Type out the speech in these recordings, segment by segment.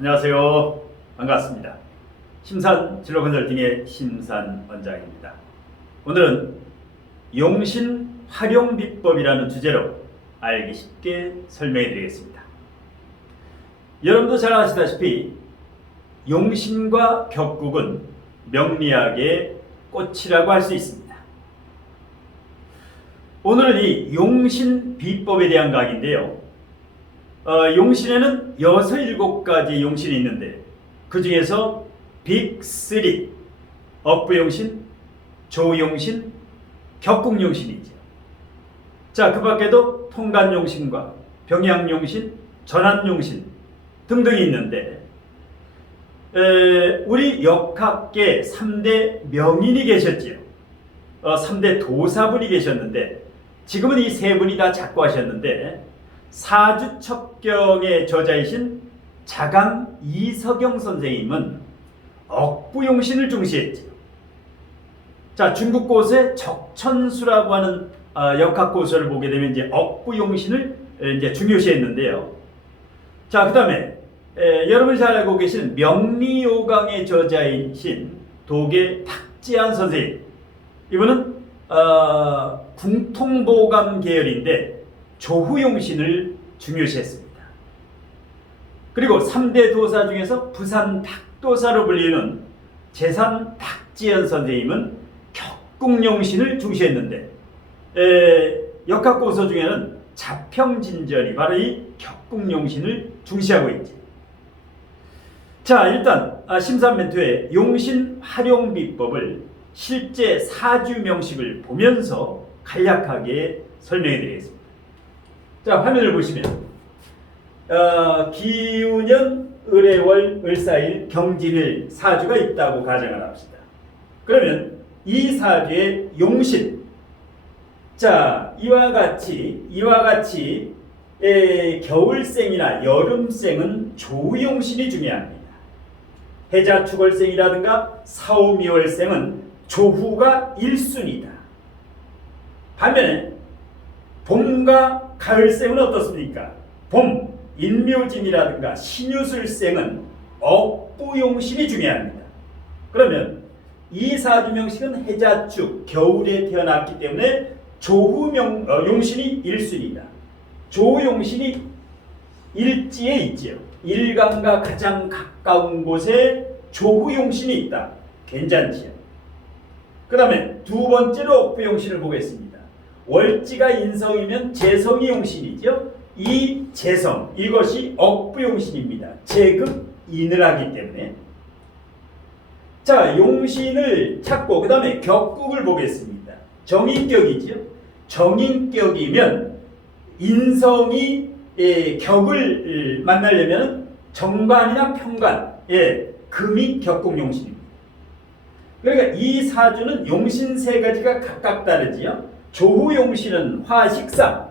안녕하세요. 반갑습니다. 심산 진로 컨설팅의 심산 원장입니다. 오늘은 용신 활용 비법이라는 주제로 알기 쉽게 설명해 드리겠습니다. 여러분도 잘 아시다시피 용신과 격국은 명리학의 꽃이라고 할 수 있습니다. 오늘은 이 용신 비법에 대한 강의인데요. 용신에는 6, 7가지 용신이 있는데 그 중에서 빅3, 업부용신, 조용신, 격국용신이죠. 자, 그 밖에도 통간용신과 병양용신, 전환용신 등등이 있는데 우리 역학계 3대 명인이 계셨지요. 3대 도사분이 계셨는데 지금은 이 세 분이 다 작고하셨는데 사주첩경의 저자이신 자강 이석영 선생님은 억부용신을 중시했지요. 자, 중국 고서의 적천수라고 하는 역학 고서를 보게 되면 이제 억부용신을 이제 중요시했는데요. 자, 그다음에 여러분이 잘 알고 계신 명리요강의 저자이신 독의 탁지한 선생님, 이분은 궁통보감 계열인데 조후용신을 중요시했습니다. 그리고 3대 도사 중에서 부산 탁도사로 불리는 제산 탁지연 선생님은 격국용신을 중시했는데 역학고서 중에는 자평진전이 바로 이 격국용신을 중시하고 있지. 자, 일단 심산멘토의 용신 활용 비법을 실제 사주 명식을 보면서 간략하게 설명해 드리겠습니다. 자, 화면을 보시면 기운년 을해월 을사일 경진일 사주가 있다고 가정을 합시다. 그러면 이 사주의 용신, 자, 이와 같이 겨울생이나 여름생은 조용신이 중요합니다. 해자축월생이라든가 사오미월생은 조후가 1순위다. 반면에 봄과 가을생은 어떻습니까? 봄, 인묘진이라든가 신유술생은 억부용신이 중요합니다. 그러면 이 사주명식은 해자축, 겨울에 태어났기 때문에 조후용신이 1순위다. 조용신이 일지에 있지요. 일간과 가장 가까운 곳에 조후용신이 있다. 괜찮지요. 그 다음에 두 번째로 억부용신을 보겠습니다. 월지가 인성이면 재성이 용신이죠. 이 재성, 이것이 억부용신입니다. 제급 인을 하기 때문에. 자, 용신을 찾고 그 다음에 격국을 보겠습니다. 정인격이죠. 정인격이면 인성이 격을 만나려면 정관이나 평관, 금이 격국용신입니다. 그러니까 이 사주는 용신 세 가지가 각각 다르지요. 조후용신은 화식상,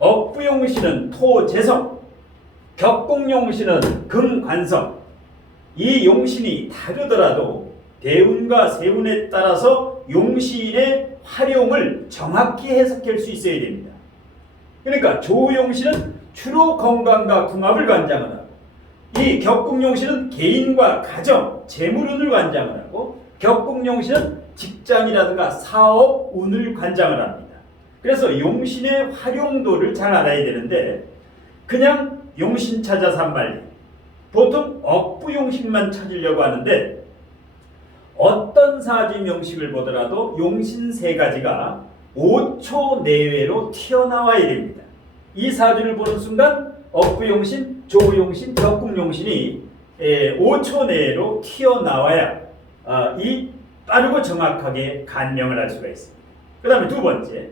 억부용신은 토재성, 격국용신은 금관성. 이 용신이 다르더라도 대운과 세운에 따라서 용신의 활용을 정확히 해석할 수 있어야 됩니다. 그러니까 조후용신은 주로 건강과 궁합을 관장을 하고, 이 격국용신은 개인과 가정, 재물운을 관장을 하고, 격국용신은 직장이라든가 사업 운을 관장을 합니다. 그래서 용신의 활용도를 잘 알아야 되는데 그냥 용신 찾아서 한 말이 보통 억부용신만 찾으려고 하는데 어떤 사주 명식을 보더라도 용신 세 가지가 5초 내외로 튀어나와야 됩니다. 이 사주를 보는 순간 억부용신, 조용신, 격국용신이 5초 내로 튀어나와야 이 빠르고 정확하게 간명을 할 수가 있습니다. 그 다음에 두 번째,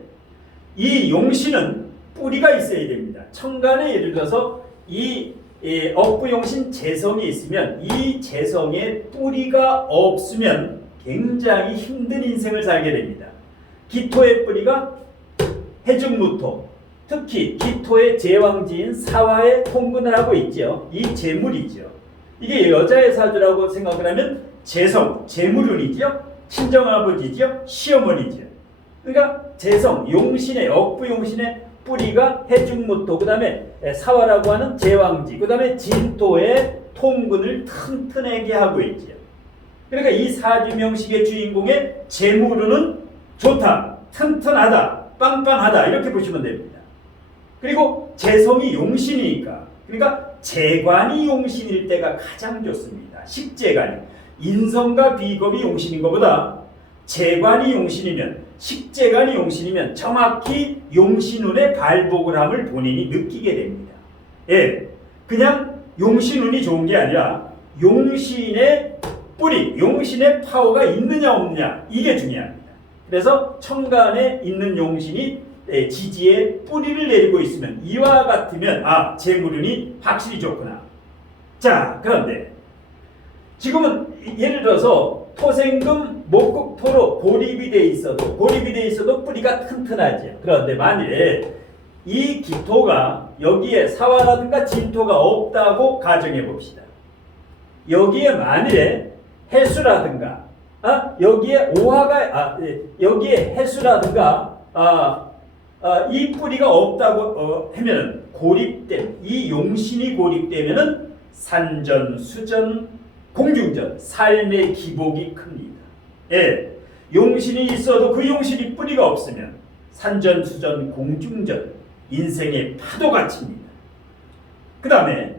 이 용신은 뿌리가 있어야 됩니다. 천간에 예를 들어서 이 억부용신 재성이 있으면 이 재성에 뿌리가 없으면 굉장히 힘든 인생을 살게 됩니다. 기토의 뿌리가 해중무토, 특히 기토의 제왕지인 사화에 통근을 하고 있죠. 이 재물이죠. 이게 여자의 사주라고 생각을 하면 재성, 재물운이죠. 친정아버지죠. 시어머니죠. 그러니까 재성, 용신의, 억부용신의 뿌리가 해중무토, 그 다음에 사화라고 하는 제왕지, 그 다음에 진토의 통근을 튼튼하게 하고 있죠. 그러니까 이 사주명식의 주인공의 재물운은 좋다, 튼튼하다, 빵빵하다 이렇게 보시면 됩니다. 그리고 재성이 용신이니까, 그러니까 재관이 용신일 때가 가장 좋습니다. 식재관이, 인성과 비겁이 용신인 것보다 재관이 용신이면, 식재관이 용신이면 정확히 용신운의 발복을 함을 본인이 느끼게 됩니다. 예, 그냥 용신운이 좋은 게 아니라 용신의 뿌리, 용신의 파워가 있느냐 없느냐, 이게 중요합니다. 그래서 천간에 있는 용신이 지지에 뿌리를 내리고 있으면, 이와 같으면 재물운이 확실히 좋구나. 자, 그런데 지금은 예를 들어서 토생금 목국토로 고립이 돼 있어도 뿌리가 튼튼하지. 그런데 만일에 이 기토가 여기에 사화라든가 진토가 없다고 가정해 봅시다. 여기에 만일에 해수라든가 여기에 오화가 여기에 해수라든가 이 뿌리가 없다고 하면은 고립된, 이 용신이 고립되면은 산전, 수전, 공중전, 삶의 기복이 큽니다. 예, 용신이 있어도 그 용신이 뿌리가 없으면 산전, 수전, 공중전, 인생의 파도가 칩니다. 그 다음에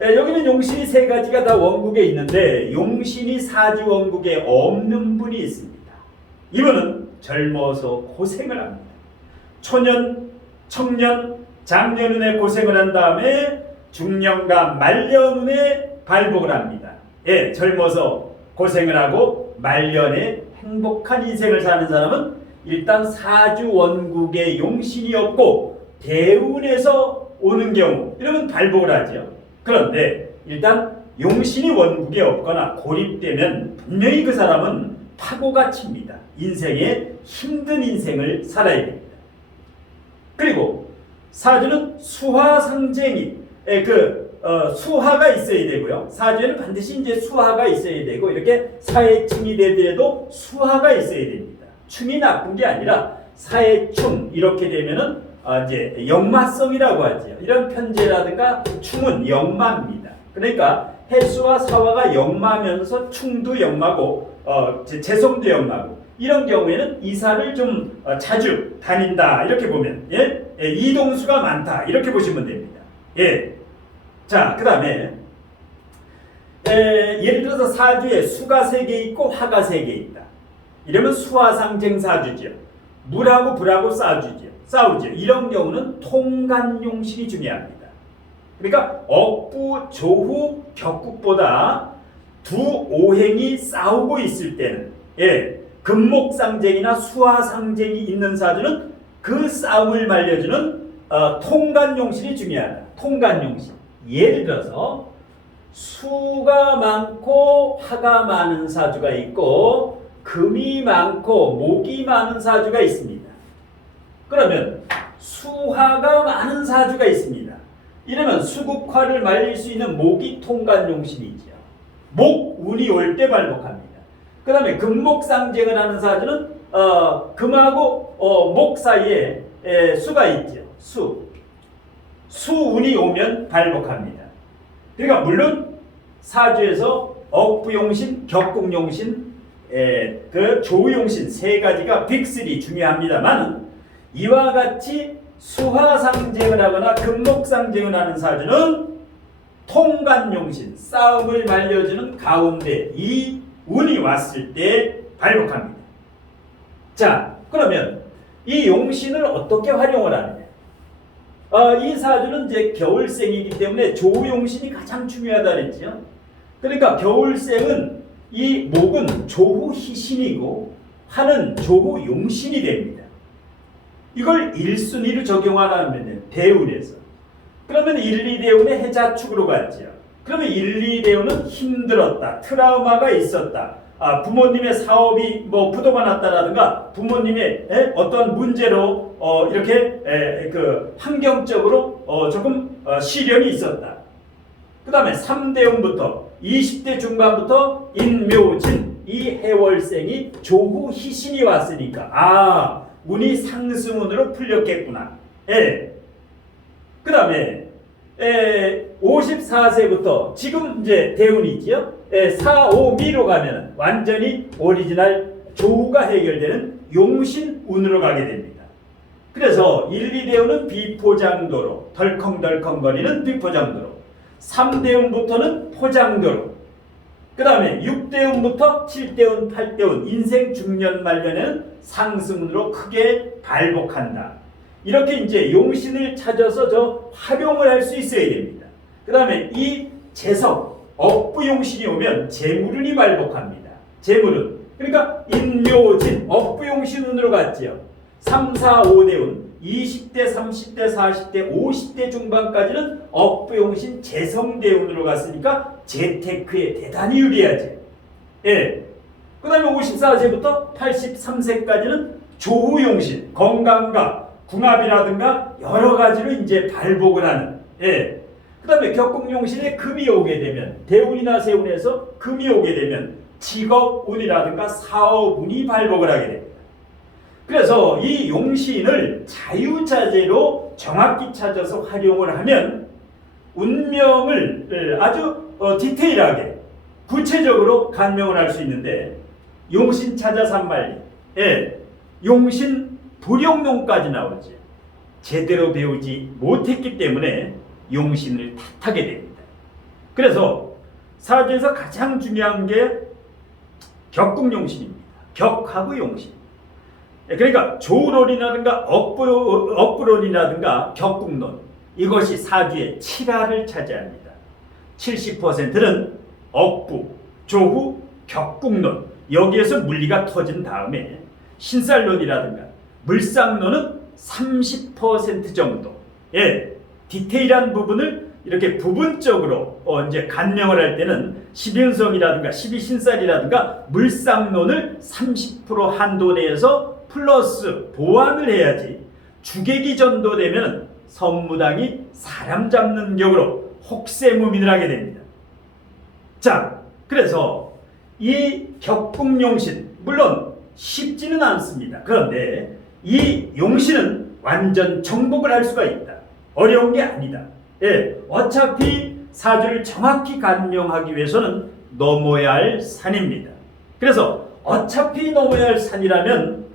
여기는 용신이 세 가지가 다 원국에 있는데 용신이 사주 원국에 없는 분이 있습니다. 이분은 젊어서 고생을 합니다. 초년, 청년, 장년운에 고생을 한 다음에 중년과 말년운에 발복을 합니다. 예, 젊어서 고생을 하고 말년에 행복한 인생을 사는 사람은 일단 사주 원국에 용신이 없고 대운에서 오는 경우, 이러면 발복을 하죠. 그런데 일단 용신이 원국에 없거나 고립되면 분명히 그 사람은 파고가 칩니다. 인생에 힘든 인생을 살아야 됩니다. 그리고 사주는 수화상쟁이 수화가 있어야 되고요. 사주에는 반드시 이제 수화가 있어야 되고, 이렇게 사해충이 되더라도 수화가 있어야 됩니다. 충이 나쁜 게 아니라 사해충 이렇게 되면은 이제 역마성이라고 하죠. 이런 편제라든가 충은 역마입니다. 그러니까 해수와 사화가 역마면서 충도 역마고 재성도 역마고, 이런 경우에는 이사를 좀 자주 다닌다 이렇게 보면, 이동수가 많다 이렇게 보시면 됩니다. 자, 그 다음에 예를 들어서 사주에 수가 3개 있고 화가 3개 있다. 이러면 수화상쟁 사주죠. 물하고 불하고 싸우죠. 이런 경우는 통간용신이 중요합니다. 그러니까 억부, 조후, 격국보다 두 오행이 싸우고 있을 때는, 금목상쟁이나 수화상쟁이 있는 사주는 그 싸움을 말려주는 통간용신이 중요하다. 통간용신. 예를 들어서 수가 많고 화가 많은 사주가 있고 금이 많고 목이 많은 사주가 있습니다. 그러면 수화가 많은 사주가 있습니다. 이러면 수국화를 말릴 수 있는 목이 통간용신이죠. 목운이 올 때 발복합니다. 그 다음에 금목상쟁을 하는 사주는 금하고 목 사이에 수가 있죠. 수운이 오면 발복합니다. 그러니까 물론 사주에서 억부용신, 격국용신, 그 조용신 세 가지가 빅3 중요합니다만, 이와 같이 수화상쟁을 하거나 금목상쟁을 하는 사주는 통간용신, 싸움을 말려주는 가운데 이 운이 왔을 때 발복합니다. 자, 그러면 이 용신을 어떻게 활용을 하느냐? 이 사주는 이제 겨울생이기 때문에 조용신이 가장 중요하다 그랬죠. 그러니까 겨울생은 이 목은 조후희신이고 화는 조후용신이 됩니다. 이걸 1순위로 적용하라면 대운에서, 그러면 1, 2대운의 해자축으로 갔죠. 그러면 1, 2대운은 힘들었다, 트라우마가 있었다, 부모님의 사업이 부도가 났다라든가 부모님의 어떤 문제로 이렇게 그 환경적으로 조금 시련이 있었다. 그 다음에 3대운부터 20대 중반부터 인묘진, 이 해월생이 조후희신이 왔으니까 운이 상승운으로 풀렸겠구나. 그 다음에 54세부터 지금 이제 대운이지요. 4, 5, 미로 가면 완전히 오리지널 조우가 해결되는 용신운으로 가게 됩니다. 그래서 1, 2대운은 비포장도로, 덜컹덜컹거리는 비포장도로, 3대운부터는 포장도로, 그 다음에 6대운부터 7대운, 8대운, 인생 중년 말년에는 상승운으로 크게 발복한다. 이렇게 이제 용신을 찾아서 저 활용을 할 수 있어야 됩니다. 그 다음에 이 재성, 업부용신이 오면 재물운이 발복합니다. 재물운. 그러니까 인묘진, 업부용신운으로 갔지요. 3, 4, 5대운, 20대, 30대, 40대, 50대 중반까지는 업부용신 재성대운으로 갔으니까 재테크에 대단히 유리하지. 예. 그 다음에 54세부터 83세까지는 조후용신, 건강과 궁합이라든가 여러 가지로 이제 발복을 하는. 예. 그 다음에 격국용신에 금이 오게 되면, 대운이나 세운에서 금이 오게 되면 직업운이라든가 사업운이 발복을 하게 됩니다. 그래서 이 용신을 자유자재로 정확히 찾아서 활용을 하면 운명을 아주 디테일하게 구체적으로 간명을 할 수 있는데, 용신 찾아 산말리, 용신 불용론까지 나오지. 제대로 배우지 못했기 때문에 용신을 탓하게 됩니다. 그래서 사주에서 가장 중요한 게 격국용신입니다. 격하고 용신. 그러니까 조론이라든가 업부론이라든가 격국론, 이것이 사주의 7화를 차지합니다. 70%는 업부, 조후, 격국론, 여기에서 물리가 터진 다음에 신살론이라든가 물상론은 30% 정도, 디테일한 부분을 이렇게 부분적으로 이제 간명을 할 때는 12운성이라든가 12신살이라든가 물상론을 30% 한도 내에서 플러스 보완을 해야지, 주객이 전도되면 선무당이 사람 잡는 격으로 혹세무민을 하게 됩니다. 자, 그래서 이 격국용신, 물론 쉽지는 않습니다. 그런데 이 용신은 완전 정복을 할 수가 있다. 어려운 게 아니다. 어차피 사주를 정확히 간명하기 위해서는 넘어야 할 산입니다. 그래서 어차피 넘어야 할 산이라면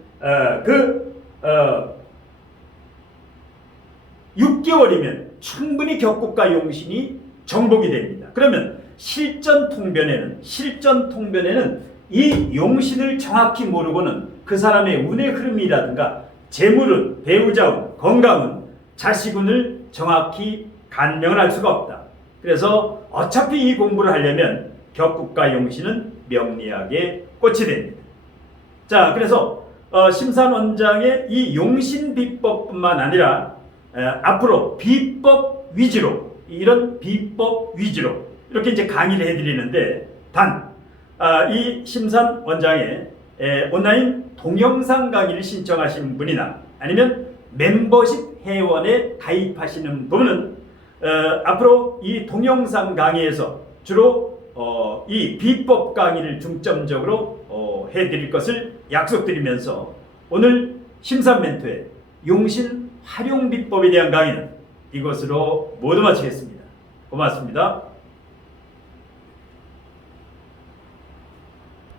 6개월이면 충분히 격국과 용신이 정복이 됩니다. 그러면 실전 통변에는 이 용신을 정확히 모르고는 그 사람의 운의 흐름이라든가 재물운, 배우자운, 건강운, 자식운을 정확히 간명을 할 수가 없다. 그래서 어차피 이 공부를 하려면 격국과 용신은 명리학의 꽃이 됩니다. 자, 그래서 심산 원장의 이 용신 비법뿐만 아니라 앞으로 비법 위주로, 이런 비법 위주로 이렇게 이제 강의를 해드리는데, 이 심산 원장의 온라인 동영상 강의를 신청하신 분이나 아니면 멤버십 회원에 가입하시는 분은 앞으로 이 동영상 강의에서 주로 이 비법 강의를 중점적으로 해드릴 것을 약속드리면서 오늘 심산 멘토의 용신 활용 비법에 대한 강의는 이것으로 모두 마치겠습니다. 고맙습니다.